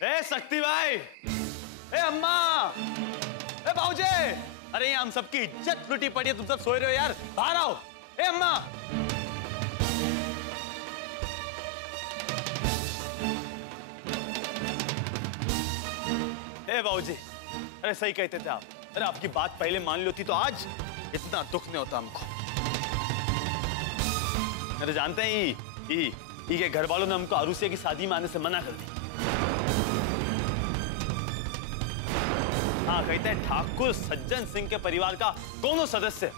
ए शक्ति भाई, ए अम्मा, ए भाऊजी, अरे यहाँ हम सबकी इज्जत लुटी पड़ी है, तुम सब सोए रहे हो यार, बाहर आओ। ए अम्मा, ए भाऊजी, अरे सही कहते थे आप। अरे आपकी बात पहले मान ली होती तो आज इतना दुख नहीं होता हमको। अरे जानते हैं ई के घर वालों ने हमको अरुसिया की शादी में आने से मना कर दी। हाँ, कहते हैं ठाकुर सज्जन सिंह के परिवार का दोनों सदस्य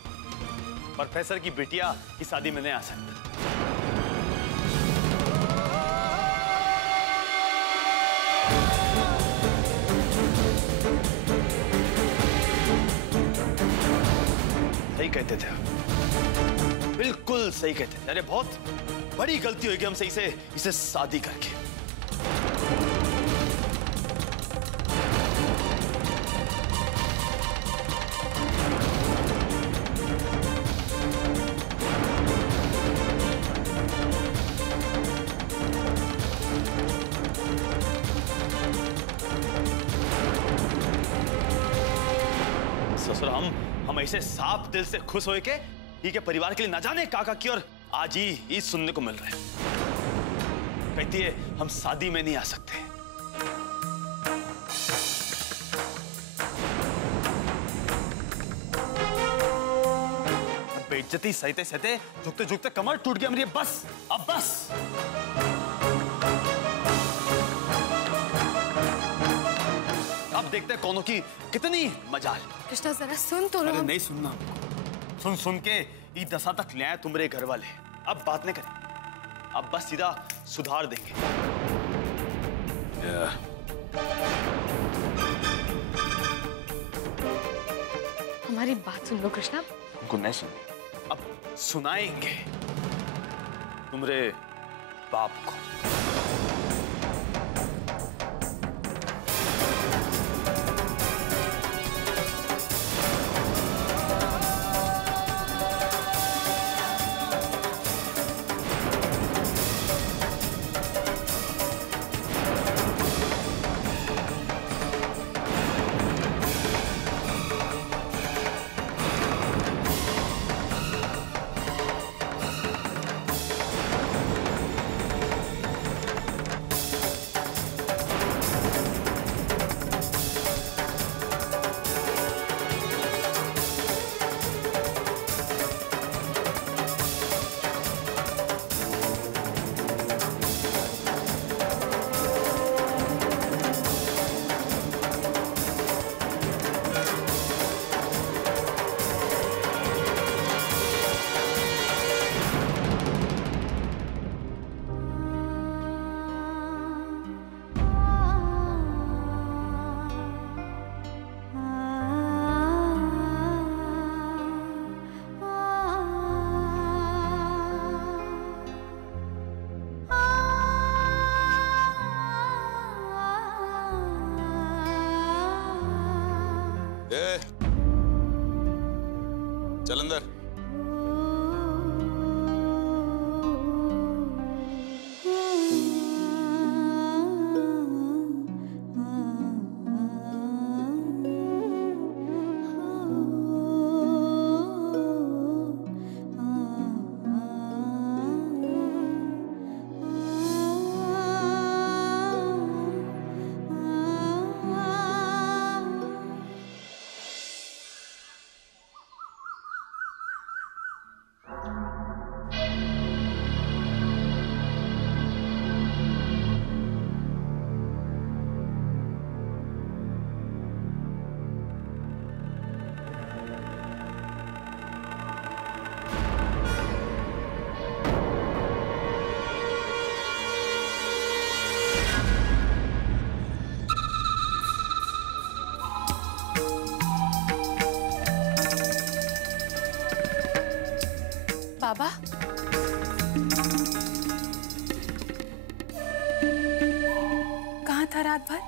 प्रोफेसर की बिटिया की शादी में नहीं आ सकते। सही कहते थे, बिल्कुल सही कहते थे। अरे बहुत बड़ी गलती होगी हमसे इसे शादी करके। ससुर हम ऐसे साफ दिल से खुश होए के के परिवार के लिए ना जाने काका की, और आज ही सुनने को मिल रहा है। कहती है हम शादी में नहीं आ सकते। बेइज्जती सहते सहते झुकते झुकते कमर टूट गया मेरी। बस अब बस। अब देखते हैं कौनों की कितनी मजाल। कृष्णा जरा सुन तो लो। अरे नहीं सुनना, सुन के ये दशा तक ले आए तुम्हारे घर वाले। अब बात नहीं करें, अब बस सीधा सुधार देंगे। हमारी बात सुन लो कृष्णा। उनको नहीं सुन, अब सुनाएंगे तुम्हारे बाप को। चल अंदर। बाबा, कहाँ था रात भर?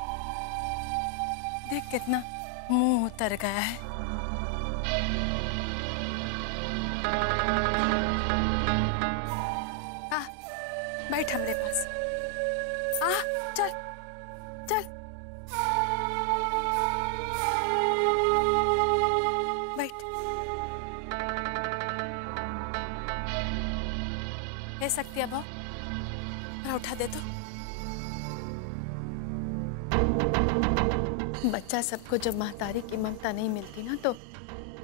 देख कितना मुंह उतर गया है। आ, बैठ हमरे पास। आ, चल चल। ले सकती है बहू? और उठा दे तो। बच्चा सबको जब महतारी की ममता नहीं मिलती ना तो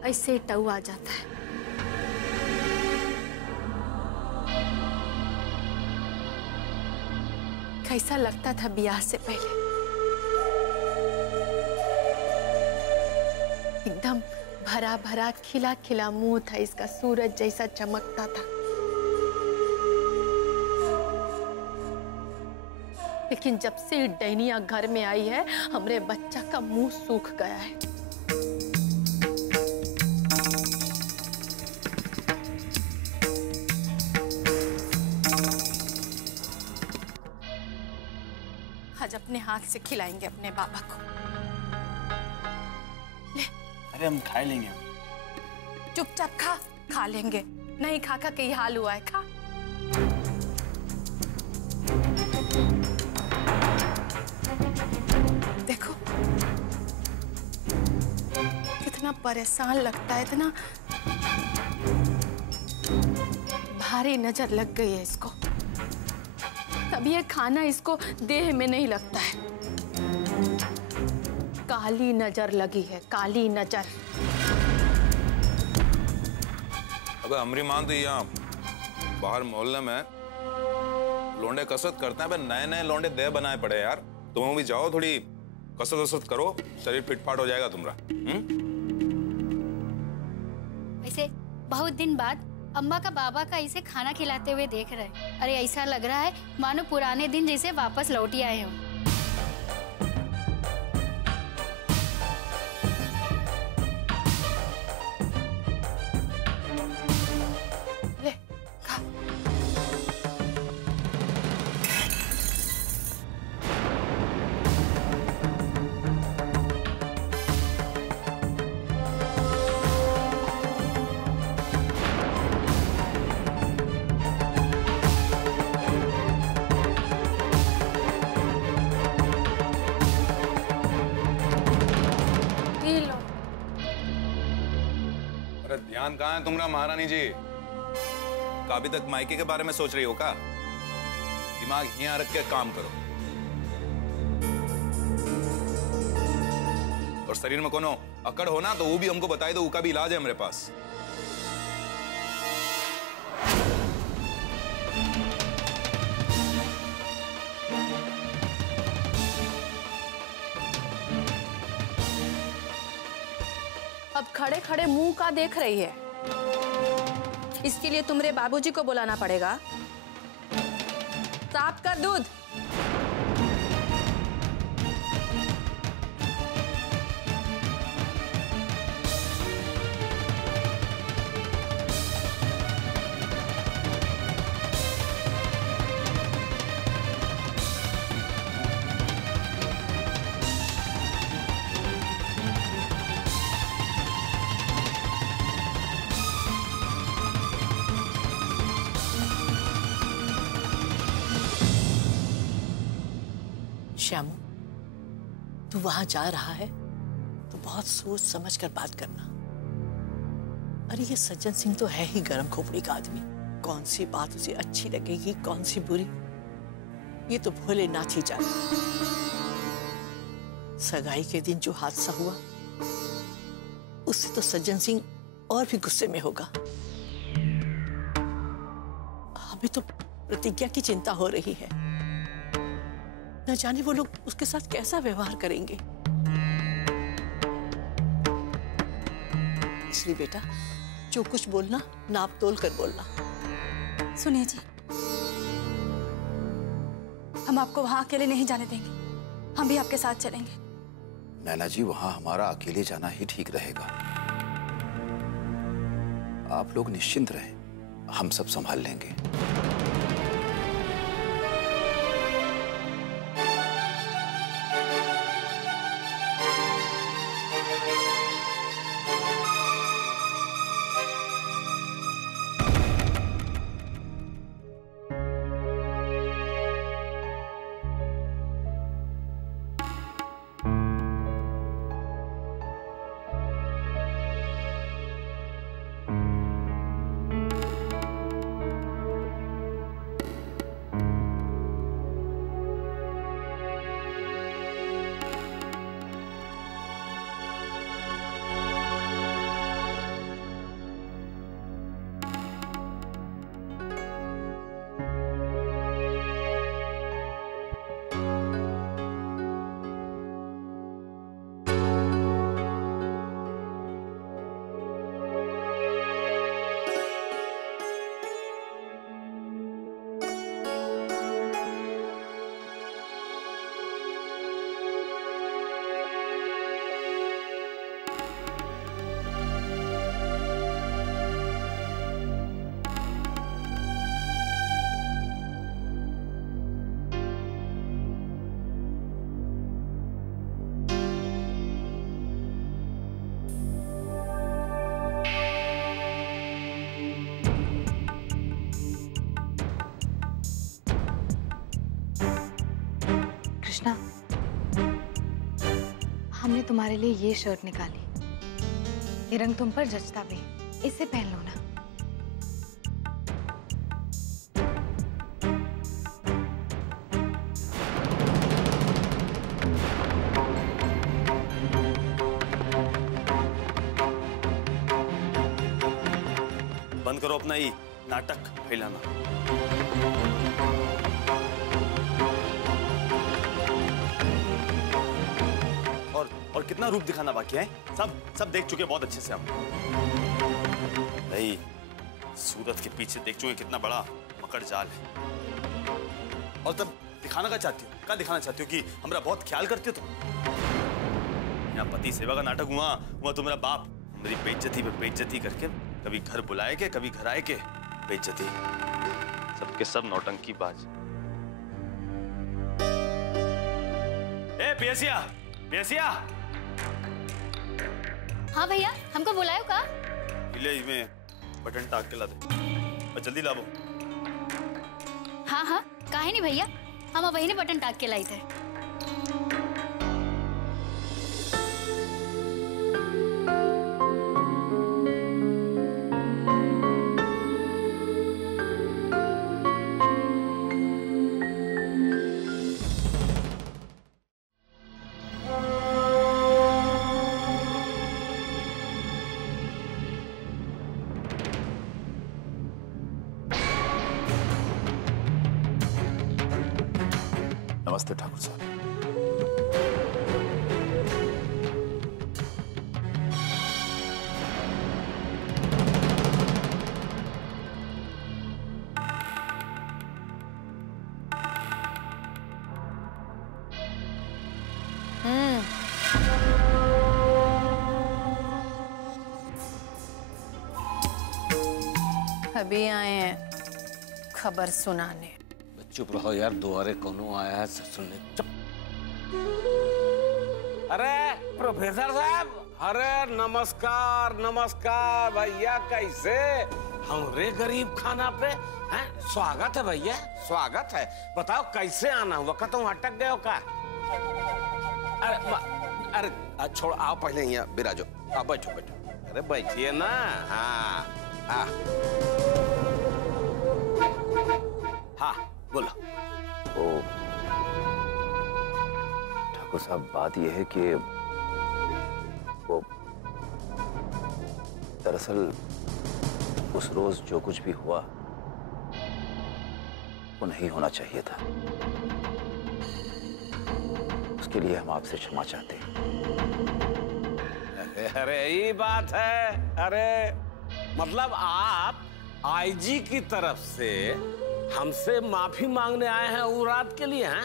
ऐसे ही टऊ आ जाता है। कैसा लगता था ब्याह से पहले, एकदम भरा भरा खिला खिला मुंह था इसका, सूरज जैसा चमकता था। लेकिन जब से डैनिया घर में आई है हमरे बच्चा का मुंह सूख गया है। आज अपने हाथ से खिलाएंगे अपने बाबा को। ले। अरे हम खा लेंगे। चुपचाप खा, खा लेंगे। नहीं खा खा के ये हाल हुआ है, खा। देखो कितना परेशान लगता है, इतना भारी नजर लग गई है इसको। तभी ये खाना इसको देह में नहीं लगता है। काली नजर लगी है, काली नजर। अबे हमरी मान तो यहाँ बाहर मोहल्ले में लोंडे कसरत करते हैं। नए नए लोंडे देह बनाए पड़े यार। तुम भी जाओ, थोड़ी कसरत वसरत करो, शरीर फिटफाट हो जाएगा तुम्हारा। वैसे बहुत दिन बाद अम्मा का बाबा का इसे खाना खिलाते हुए देख रहे हैं। अरे ऐसा लग रहा है मानो पुराने दिन जैसे वापस लौट आए हो। ले खा। अरे ध्यान कहाँ है तुम्हारा महारानी जी? का अभी तक मायके के बारे में सोच रही हो का? दिमाग यहाँ रख के काम करो। और शरीर में कोनो अकड़ हो ना तो वो भी हमको बताई दो, उसका भी इलाज है हमारे पास। अब खड़े खड़े मुंह का देख रही है? इसके लिए तुम्हारे बाबूजी को बुलाना पड़ेगा। साफ कर दूध। श्यामू, तू वहां जा रहा है तो बहुत सोच समझ कर बात करना। अरे ये सज्जन सिंह तो है ही गरम खोपड़ी का आदमी। कौन सी बात उसे अच्छी लगेगी, कौन सी बुरी, ये तो भोलेनाथ ही जाने। सगाई के दिन जो हादसा हुआ उससे तो सज्जन सिंह और भी गुस्से में होगा। हमें तो प्रतिज्ञा की चिंता हो रही है। न जाने वो लोग उसके साथ कैसा व्यवहार करेंगे। इसलिए बेटा जो कुछ बोलना नाप तोल कर बोलना। सुनिए जी, हम आपको वहां अकेले नहीं जाने देंगे। हम भी आपके साथ चलेंगे। नैना जी, वहां हमारा अकेले जाना ही ठीक रहेगा। आप लोग निश्चिंत रहें, हम सब संभाल लेंगे। कृष्णा, हमने तुम्हारे लिए ये शर्ट निकाली। ये रंग तुम पर जचता भी, इसे पहन लो ना। बंद करो अपना ये नाटक फैलाना। और कितना रूप दिखाना बाकी है? सब देख चुके बहुत अच्छे से हम। नहीं, सूरत के पीछे देख चुके कितना बड़ा मकड़ जाल है। और तब दिखाना क्या चाहती हो? क्या दिखाना चाहती हो कि हमारा बहुत ख्याल करती हो तुम? यहाँ पति सेवा का नाटक हुआ तो मेरा बाप मेरी बेइज्जती पे बेइज्जती करके कभी घर बुलाए के कभी घर आए के बेइज्जती। सबके सब नौटंकी बाज। ए पियसिया, पियसिया। हाँ भैया, हमको बुलायो का? ले में बटन टाक के ला दे और जल्दी लाओ। हाँ, काहे नहीं भैया, हम वही ने बटन टाक के लाई थे। नमस्ते ठाकुर साहब। अभी आए हैं खबर सुनाने। चुप रहो यार, दोबारे कौनो आया है सुनने। चुप। अरे प्रोफेसर साहब, अरे नमस्कार नमस्कार भैया, कैसे? हमरे गरीब खाना पे हैं? स्वागत है भैया, स्वागत है। बताओ कैसे आना हुआ? का तुम अटक गए हो का? अरे छोड़, आओ पहले यहाँ बिराजो। आओ बैठो बैठो। अरे बैठिए ना। हाँ बोलो। ठाकुर साहब, बात यह है कि वो दरअसल उस रोज जो कुछ भी हुआ वो नहीं होना चाहिए था। उसके लिए हम आपसे क्षमा चाहते हैं। अरे यही बात है। अरे मतलब आप आईजी की तरफ से हमसे माफी मांगने आए हैं वो रात के लिए? हैं?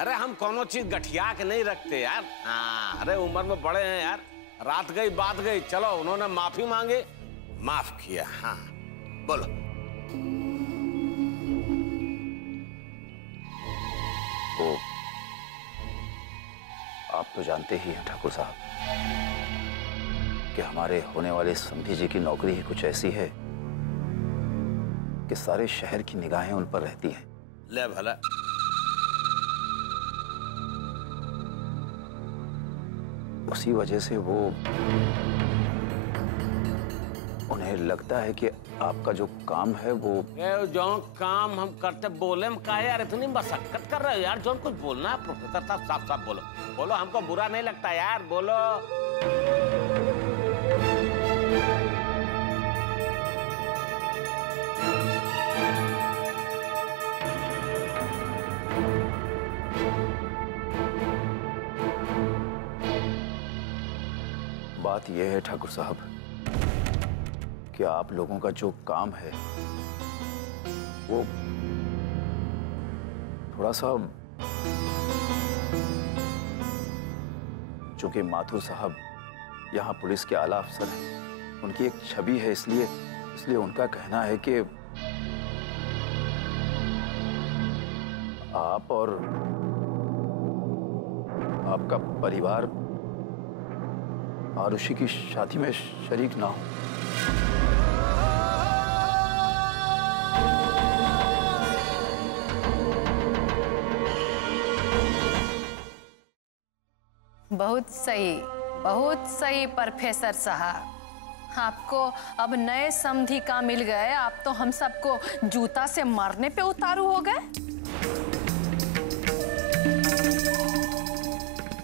अरे हम कोनो चीज गठिया के नहीं रखते यार। हाँ, अरे उम्र में बड़े हैं यार। रात गई बात गई, चलो उन्होंने माफी मांगे, माफ किया। हाँ बोलो। वो आप तो जानते ही हैं ठाकुर साहब कि हमारे होने वाले समधी जी की नौकरी ही कुछ ऐसी है कि सारे शहर की निगाहें उन पर रहती हैं। ले भला। उसी वजह से वो उन्हें लगता है कि आपका जो काम है वो जो काम हम करते बोले हम का यार इतनी मशक्कत कर रहे हो यार। जो कुछ बोलना है प्रोफेसर साहब साफ साफ बोलो। बोलो, हमको बुरा नहीं लगता यार, बोलो। बात यह है ठाकुर साहब कि आप लोगों का जो काम है वो थोड़ा सा, चूंकि माथुर साहब यहाँ पुलिस के आला अफसर हैं, उनकी एक छवि है, इसलिए उनका कहना है कि आप और आपका परिवार आरुषि की शादी में शरीक ना हो। बहुत सही प्रोफेसर साहब। आपको अब नए समधी का मिल गए, आप तो हम सबको जूता से मारने पे उतारू हो गए।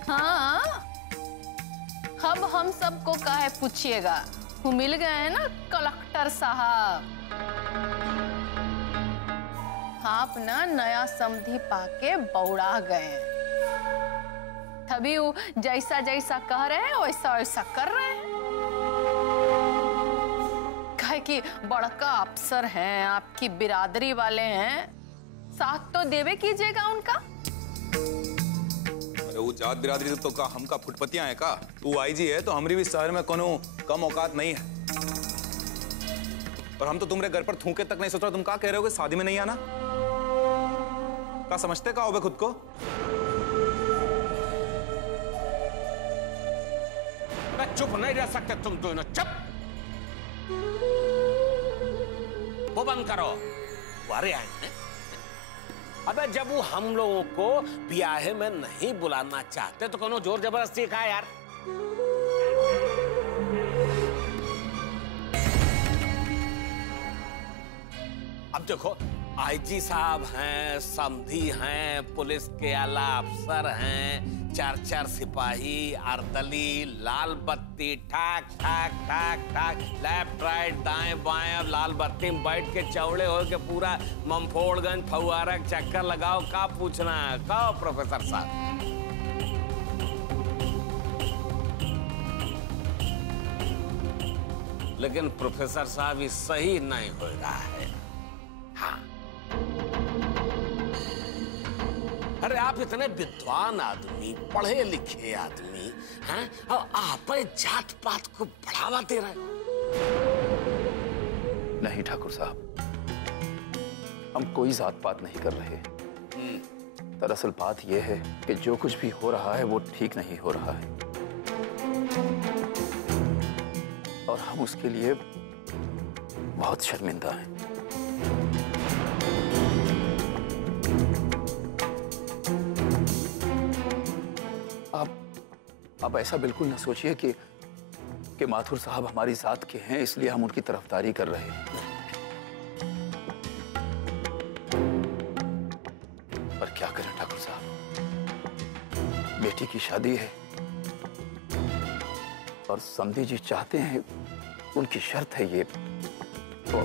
हाँ, अब हम सबको काहे पूछिएगा, वो मिल गए हैं ना कलेक्टर साहब। आप ना नया समधी पाके बौड़ा गए, तभी वो जैसा जैसा कह रहे हैं वैसा वैसा कर रहे हैं। कहे कि बड़का अफसर हैं, आपकी बिरादरी वाले हैं, साथ तो देवे कीजिएगा उनका। अरे वो जात बिरादरी तो का हम का फुटपतियां है का? तू आईजी है तो हमारी भी शहर में कोनो कम औकात नहीं है। और हम तो तुम्हारे घर पर थूके तक नहीं सोच रहा, तुम क्या कह रहे हो कि शादी में नहीं आना? क्या समझते का हो खुद को? मैं चुप नहीं रह सकते तुम दोनों, चुप। वो बंद करो। वारे आए हैं। अबे जब वो हम लोगों को ब्याह में नहीं बुलाना चाहते तो कोनो जोर जबरदस्ती का यार। अब देखो, आईजी साहब हैं, समधी हैं, पुलिस के आला अफसर हैं, 4-4 सिपाही, अर्दली, लाल बत्ती, ठाक ठाक ठाक ठाक, लेफ्ट राइट दाएं बाएं। अब लाल बत्ती में बैठ के चौड़े हो के पूरा ममफोड़गंज फुहारा चक्कर लगाओ। का पूछना है का प्रोफेसर साहब? लेकिन प्रोफेसर साहब ये सही नहीं हो रहा है। हाँ, अरे आप इतने विद्वान आदमी, पढ़े लिखे आदमी हैं, और आप जात पात को बढ़ावा दे रहे हो। नहीं ठाकुर साहब, हम कोई जात पात नहीं कर रहे। दरअसल बात यह है कि जो कुछ भी हो रहा है वो ठीक नहीं हो रहा है, और हम उसके लिए बहुत शर्मिंदा हैं। आप ऐसा बिल्कुल न सोचिए कि माथुर साहब हमारी जात के हैं इसलिए हम उनकी तरफदारी कर रहे हैं। पर क्या करें ठाकुर साहब, बेटी की शादी है और समधी जी चाहते हैं, उनकी शर्त है ये, तो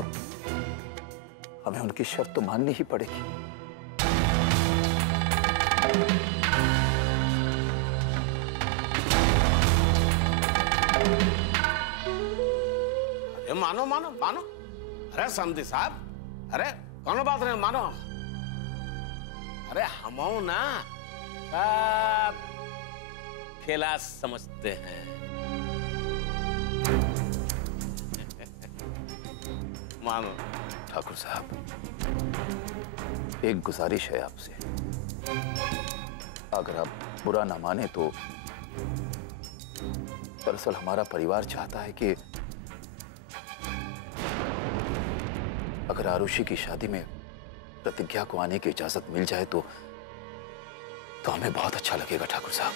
अब हमें उनकी शर्त तो माननी ही पड़ेगी। अरे मानो मानो मानो। अरे समधी साहब, अरे कौन बात नहीं, मानो। अरे हम ना सब खेला समझते हैं। मानो। ठाकुर साहब, एक गुजारिश है आपसे, अगर आप बुरा ना माने तो दरअसल हमारा परिवार चाहता है कि अगर आरुषि की शादी में प्रतिज्ञा को आने की इजाजत मिल जाए तो हमें बहुत अच्छा लगेगा ठाकुर साहब।